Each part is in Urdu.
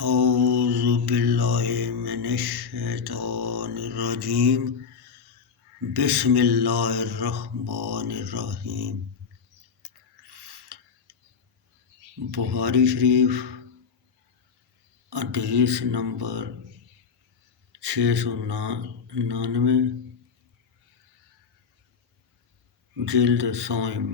اعوذ باللہ من الشیطان الرجیم بسم اللہ الرحمن الرحیم۔ بخاری شریف حدیث نمبر 699، جلد صائم۔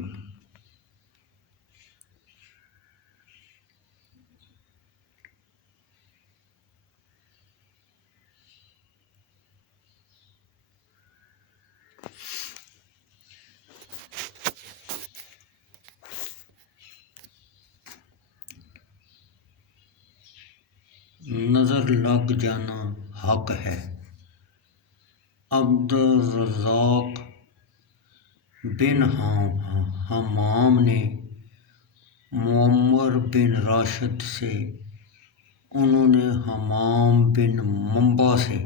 نظر لگ جانا حق ہے۔ عبدالرزاق بن حمام نے معمر بن راشد سے، انہوں نے حمام بن منبع سے،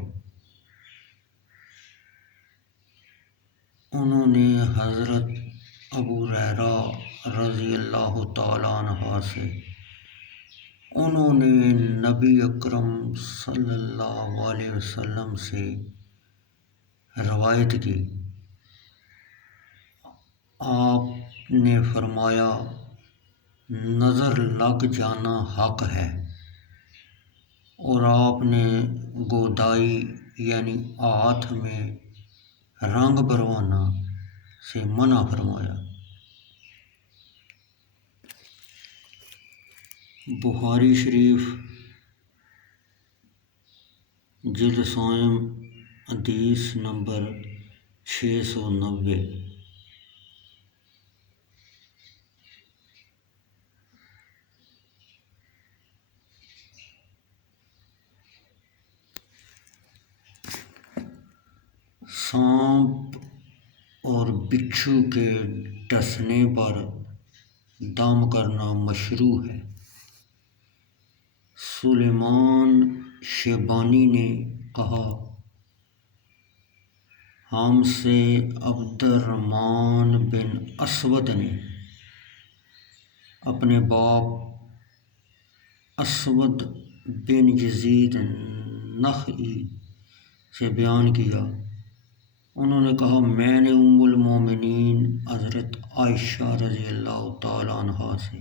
انہوں نے حضرت ابو ہریرہ رضی اللہ تعالیٰ عنہ سے، انہوں نے نبی اکرم صلی اللہ علیہ وسلم سے روایت کی۔ آپ نے فرمایا، نظر لگ جانا حق ہے، اور آپ نے گودائی یعنی ہاتھ میں رنگ بھروانا سے منع فرمایا۔ بخاری شریف جلد صائم حدیث نمبر 690۔ سانپ اور بچھو کے ڈسنے پر دم کرنا مشروع ہے۔ سلیمان شیبانی نے کہا، ہم سے عبدالرحمن بن اسود نے اپنے باپ اسود بن یزید نخعی سے بیان کیا، انہوں نے کہا، میں نے ام المومنین حضرت عائشہ رضی اللہ تعالیٰ عنہ سے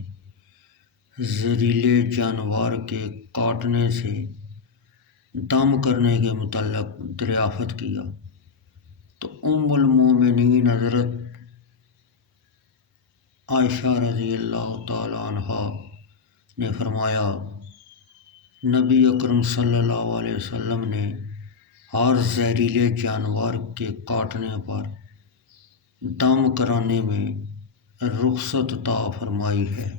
زہریلے جانور کے کاٹنے سے دم کرنے کے متعلق دریافت کیا، تو ام المومنین حضرت عائشہ رضی اللہ تعالیٰ عنہ نے فرمایا، نبی اکرم صلی اللہ علیہ وسلم نے ہر زہریلے جانور کے کاٹنے پر دم کرانے میں رخصت عطا فرمائی ہے۔